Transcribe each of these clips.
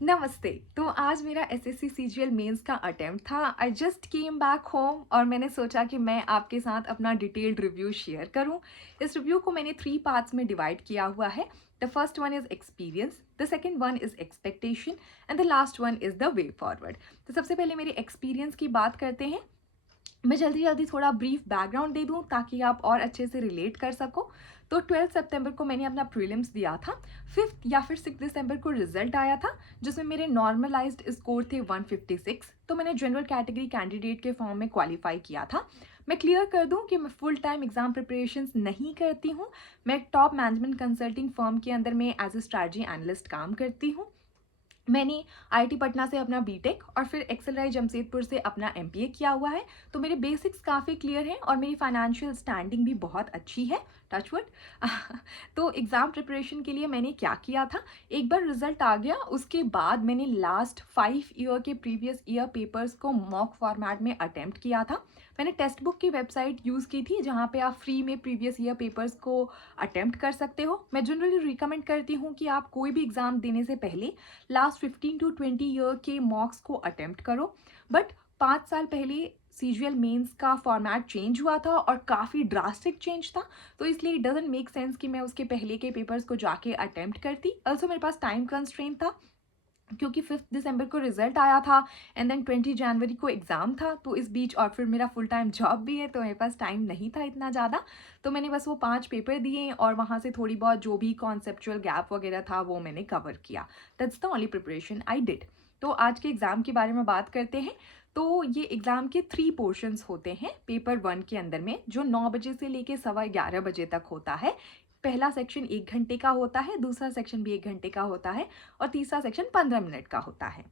नमस्ते। तो आज मेरा एसएससी सीजीएल मेंस का अटेम्प्ट था। I just came back home और मैंने सोचा कि मैं आपके साथ अपना डिटेल्ड रिव्यू शेयर करूं। इस रिव्यू को मैंने 3 पार्ट्स में डिवाइड किया हुआ है। The first one is experience, the second one is expectation and the last one is the way forward. तो सबसे पहले मेरे एक्सपीरियंस की बात करते हैं। मैं जल्दी जल्दी थोड़ा ब्रीफ बैकग्राउंड दे दूं ताकि आप और अच्छे से रिलेट कर सको। तो 12 सितंबर को मैंने अपना प्रीलिम्स दिया था। 5 या फिर 6 दिसंबर को रिजल्ट आया था जिसमें मेरे नॉर्मलाइज्ड स्कोर थे 156। तो मैंने जनरल कैटेगरी कैंडिडेट के फॉर्म में क्वालिफाई किया था। मैं क्लियर कर दूं कि मैं फुल टाइम एग्जाम प्रिपरेशंस नहीं करती हूँ। मैं एक टॉप मैनेजमेंट कंसल्टिंग फर्म के अंदर में एज ए स्ट्रैटेजी एनालिस्ट काम करती हूँ। मैंने आईआईटी पटना से अपना बीटेक और फिर एक्सएलआई जमशेदपुर से अपना एमपीए किया हुआ है। तो मेरे बेसिक्स काफ़ी क्लियर हैं और मेरी फाइनेंशियल स्टैंडिंग भी बहुत अच्छी है, टचवुड। तो एग्ज़ाम प्रिपरेशन के लिए मैंने क्या किया था, एक बार रिजल्ट आ गया उसके बाद मैंने लास्ट 5 ईयर के प्रीवियस ईयर पेपर्स को मॉक फॉर्मेट में अटेम्प्ट किया था। मैंने टेक्स्ट बुक की वेबसाइट यूज़ की थी जहाँ पे आप फ्री में प्रीवियस ईयर पेपर्स को अटेम्प्ट कर सकते हो। मैं जनरली रिकमेंड करती हूँ कि आप कोई भी एग्ज़ाम देने से पहले लास्ट 15 टू 20 ईयर के मॉक्स को अटेम्प्ट करो। बट 5 साल पहले सीजीएल मेंस का फॉर्मेट चेंज हुआ था और काफ़ी ड्रास्टिक चेंज था। तो इसलिए इट डजंट मेक सेंस कि मैं उसके पहले के पेपर्स को जाके अटेम्प्ट करती। ऑल्सो मेरे पास टाइम कंस्ट्रेंट था क्योंकि 5 दिसंबर को रिजल्ट आया था एंड देन 20 जनवरी को एग्ज़ाम था। तो इस बीच और फिर मेरा फुल टाइम जॉब भी है तो मेरे पास टाइम नहीं था इतना ज़्यादा। तो मैंने बस वो 5 पेपर दिए और वहाँ से थोड़ी बहुत जो भी कॉन्सेप्चुअल गैप वगैरह था वो मैंने कवर किया। That's the only preparation I did. तो आज के एग्ज़ाम के बारे में बात करते हैं। तो ये एग्ज़ाम के 3 पोर्शंस होते हैं पेपर 1 के अंदर में, जो 9 बजे से लेके 11:15 बजे तक होता है। पहला सेक्शन 1 घंटे का होता है, दूसरा सेक्शन भी 1 घंटे का होता है और तीसरा सेक्शन 15 मिनट का होता है।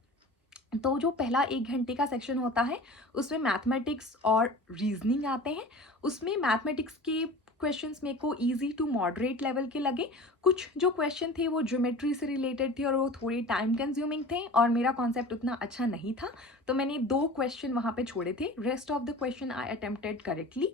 तो जो पहला 1 घंटे का सेक्शन होता है उसमें मैथमेटिक्स और रीजनिंग आते हैं। उसमें मैथमेटिक्स के क्वेश्चंस मेरे को इजी टू मॉडरेट लेवल के लगे। कुछ जो क्वेश्चन थे वो ज्योमेट्री से रिलेटेड थे और वो थोड़े टाइम कंज्यूमिंग थे और मेरा कॉन्सेप्ट उतना अच्छा नहीं था। तो मैंने 2 क्वेश्चन वहाँ पे छोड़े थे। Rest of the question I attempted correctly,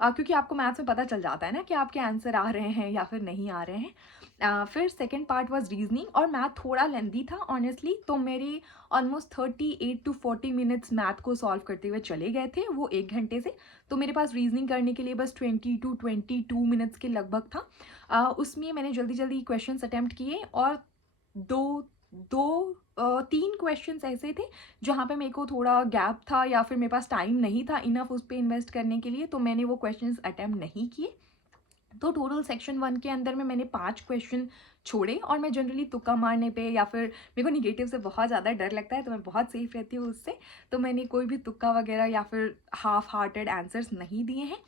क्योंकि आपको मैथ्स में पता चल जाता है ना कि आपके आंसर आ रहे हैं या फिर नहीं आ रहे हैं। फिर सेकेंड पार्ट वॉज रीजनिंग और मैथ थोड़ा लेंदी था ऑनेस्टली। तो मेरे ऑलमोस्ट 38 टू 40 मिनट्स मैथ को सॉल्व करते हुए चले गए थे वो 1 घंटे से। तो मेरे पास रीजनिंग करने के लिए बस 20 टू 22 मिनट्स के लगभग था। उसमें मैंने जल्दी जल्दी क्वेश्चन अटैम्प्ट किए और दो दो 3 क्वेश्चंस ऐसे थे जहाँ पे मेरे को थोड़ा गैप था या फिर मेरे पास टाइम नहीं था इनफ उस पर इन्वेस्ट करने के लिए, तो मैंने वो क्वेश्चंस अटैम्प्ट नहीं किए। तो टोटल सेक्शन 1 के अंदर में मैंने 5 क्वेश्चन छोड़े और मैं जनरली तुक्का मारने पे या फिर मेरे को निगेटिव से बहुत ज़्यादा डर लगता है तो मैं बहुत सेफ रहती हूँ उससे। तो मैंने कोई भी तुक्का वगैरह या फिर हाफ हार्टेड आंसर्स नहीं दिए हैं।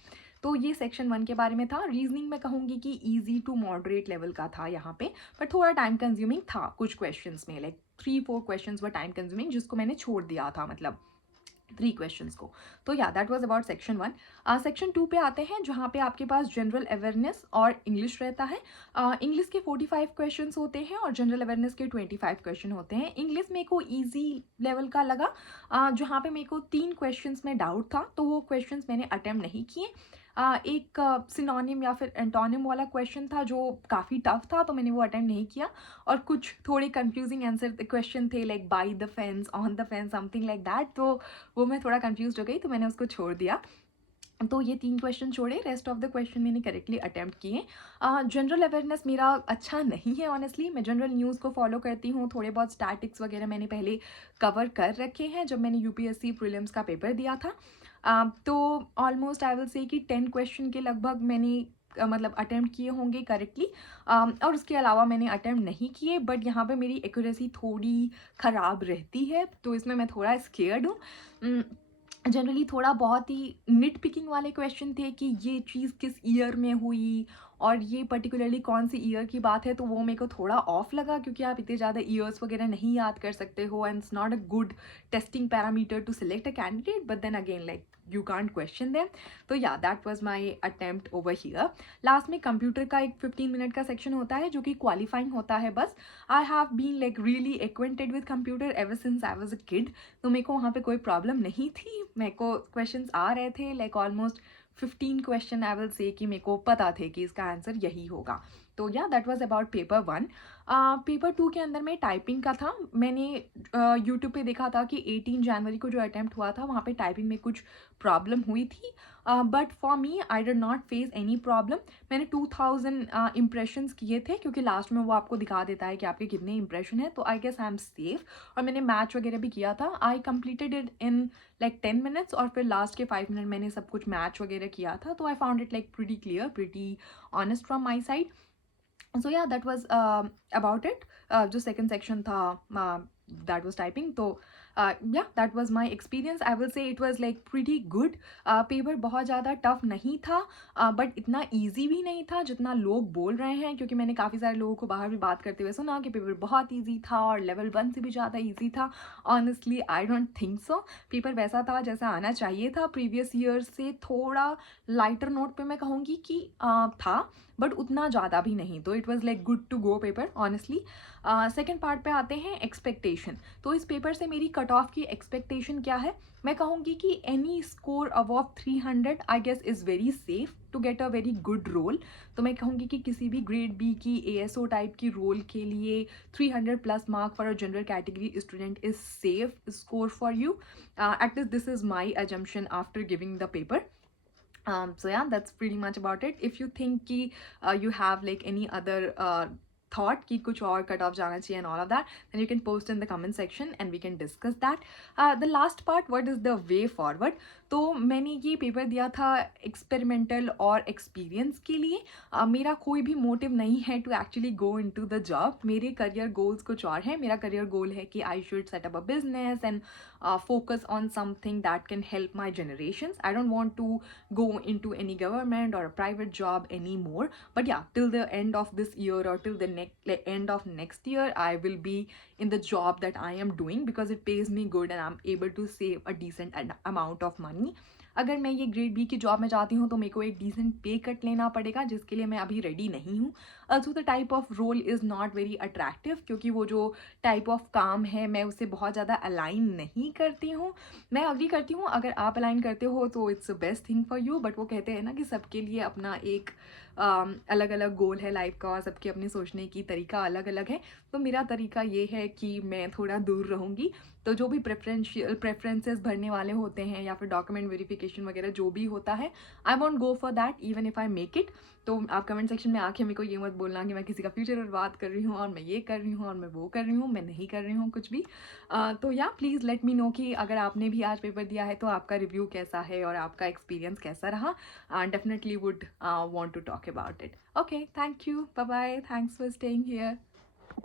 तो ये सेक्शन 1 के बारे में था। रीजनिंग में कहूँगी कि ईजी टू मॉडरेट लेवल का था यहाँ पे, पर थोड़ा टाइम कंज्यूमिंग था कुछ क्वेश्चंस में, like 3-4 questions were time consuming जिसको मैंने छोड़ दिया था, मतलब 3 क्वेश्चंस को। तो yeah that was about section 1। Section 2 पे आते हैं जहाँ पे आपके पास जनरल अवेयरनेस और इंग्लिश रहता है। इंग्लिश के 45 क्वेश्चंस होते हैं और जनरल अवेयरनेस के 25 क्वेश्चन होते हैं। इंग्लिश मेरे को ईजी लेवल का लगा, जहाँ पे मेरे को 3 क्वेश्चंस में डाउट था तो वो क्वेश्चंस मैंने अटेम्प्ट नहीं किए। एक सिनोनिम या फिर एंटोनिम वाला क्वेश्चन था जो काफ़ी टफ था तो मैंने वो अटेम्प्ट नहीं किया। और कुछ थोड़े कंफ्यूजिंग आंसर क्वेश्चन थे, like by the fence, on the fence, something like that. तो वो मैं थोड़ा कंफ्यूज हो गई तो मैंने उसको छोड़ दिया। तो ये 3 क्वेश्चन छोड़े, रेस्ट ऑफ द क्वेश्चन मैंने करेक्टली अटेम्प्ट किए। जनरल अवेयरनेस मेरा अच्छा नहीं है ऑनेस्टली। मैं जनरल न्यूज़ को फॉलो करती हूँ, थोड़े बहुत स्टैटिक्स वगैरह मैंने पहले कवर कर रखे हैं जब मैंने यूपीएससी प्रीलिम्स का पेपर दिया था। तो ऑलमोस्ट आई विल से कि 10 क्वेश्चन के लगभग मैंने मतलब अटेम्प्ट किए होंगे करेक्टली। और उसके अलावा मैंने अटेम्प्ट नहीं किए, बट यहाँ पे मेरी एक्यूरेसी थोड़ी ख़राब रहती है तो इसमें मैं थोड़ा स्केयर्ड हूँ। जनरली थोड़ा बहुत ही निट पिकिंग वाले क्वेश्चन थे कि ये चीज़ किस ईयर में हुई और ये पर्टिकुलरली कौन सी ईयर की बात है, तो वो मेरे को थोड़ा ऑफ लगा क्योंकि आप इतने ज़्यादा ईयर्स वगैरह नहीं याद कर सकते हो and it's not a good testing parameter to select a candidate, but then again like you can't question them. तो yeah that was my attempt over here. Last में कंप्यूटर का एक 15 मिनट का सेक्शन होता है जो कि क्वालिफाइंग होता है बस। I have been like really acquainted with computer ever since I was a kid. तो मेरे को वहाँ पे कोई प्रॉब्लम नहीं थी, मेरे को क्वेश्चंस आ रहे थे, like almost 15 question I will से कि मेरे को पता थे कि इसका आंसर यही होगा। तो yeah that was about paper 1। Paper 2 के अंदर में टाइपिंग का था। मैंने यूट्यूब पे देखा था कि 18 जनवरी को जो अटेम्प्ट हुआ था वहाँ पे टाइपिंग में कुछ प्रॉब्लम हुई थी, but for me I did not face any problem. मैंने 2000 इम्प्रेशंस किए थे, क्योंकि लास्ट में वो आपको दिखा देता है कि आपके कितने इम्प्रेशन है, तो I guess I am safe. और मैंने मैच वगैरह भी किया था। I completed it in like 10 minutes, और फिर लास्ट के 5 मिनट मैंने सब कुछ मैच वगैरह किया था। तो I found it like pretty clear, pretty honest from my side. So yeah that was about it. जो सेकंड सेक्शन था दैट वाज टाइपिंग। तो yeah that was my experience. I will say it was like pretty good. Paper बहुत ज़्यादा tough नहीं था, but इतना easy भी नहीं था जितना लोग बोल रहे हैं, क्योंकि मैंने काफ़ी सारे लोगों को बाहर भी बात करते हुए सुना कि पेपर बहुत ईजी था और लेवल 1 से भी ज़्यादा ईजी था। Honestly I don't think so. Paper वैसा था जैसा आना चाहिए था, प्रीवियस ईयर से थोड़ा लाइटर नोट पे मैं कहूँगी कि था, बट उतना ज़्यादा भी नहीं। तो it was like good to go paper honestly. Second part पे आते हैं एक्सपेक्टेशन। तो इस पेपर से मेरी कट ऑफ की एक्सपेक्टेशन क्या है? मैं कहूँगी कि any score above 300 I guess is very safe to get a very good role. तो मैं कहूँगी कि किसी भी ग्रेड बी की ASO टाइप की रोल के लिए 300 plus mark for a general category student is safe score for you. At least this is my assumption after giving the paper. So yeah, that's pretty much about it. If you think ki you have like any other thought कि कुछ और cut off जाना चाहिए and all of that, then you can post in the comment section and we can discuss that. The last part, what is the way forward? तो मैंने ये paper दिया था एक्सपेरिमेंटल और एक्सपीरियंस के लिए। मेरा कोई भी मोटिव नहीं है to actually go into the job. मेरे करियर गोल्स कुछ और हैं। मेरा करियर गोल है कि I should set up a business and focus on something that can help my generations. I don't want to go into any government or a private job anymore. But yeah, till the end of this year or till the end of next year, I will be in the job that I am doing because it pays me good and I'm able to save a decent amount of money. अगर मैं ये grade B की job में जाती हूँ तो मेरे को एक डिसेंट पे कट लेना पड़ेगा, जिसके लिए मैं अभी रेडी नहीं हूँ। Also the type of role is not very attractive, क्योंकि वो जो टाइप ऑफ काम है मैं उससे बहुत ज़्यादा अलाइन नहीं करती हूँ। मैं अग्री करती हूँ, अगर आप अलाइन करते हो तो it's best thing for you, but वो कहते हैं ना कि सबके लिए अपना एक अलग अलग गोल है लाइफ का, और सबके अपने सोचने की तरीका अलग अलग है। तो मेरा तरीका ये है कि मैं थोड़ा दूर रहूँगी। तो जो भी प्रेफरेंसेस भरने वाले होते हैं या फिर डॉक्यूमेंट वेरिफिकेशन वगैरह जो भी होता है, I want go for that even if I make it. तो आप कमेंट सेक्शन में आके मेरे को ये मत बोलना कि मैं किसी का फ्यूचर बर्बाद कर रही हूँ और मैं ये कर रही हूँ और मैं वो कर रही हूँ। मैं नहीं कर रही हूँ कुछ भी। तो या प्लीज़ लेट मी नो कि अगर आपने भी आज पेपर दिया है तो आपका रिव्यू कैसा है और आपका एक्सपीरियंस कैसा रहा। Definitely would want to talk about it. Okay, thank you, bye bye, thanks for staying here.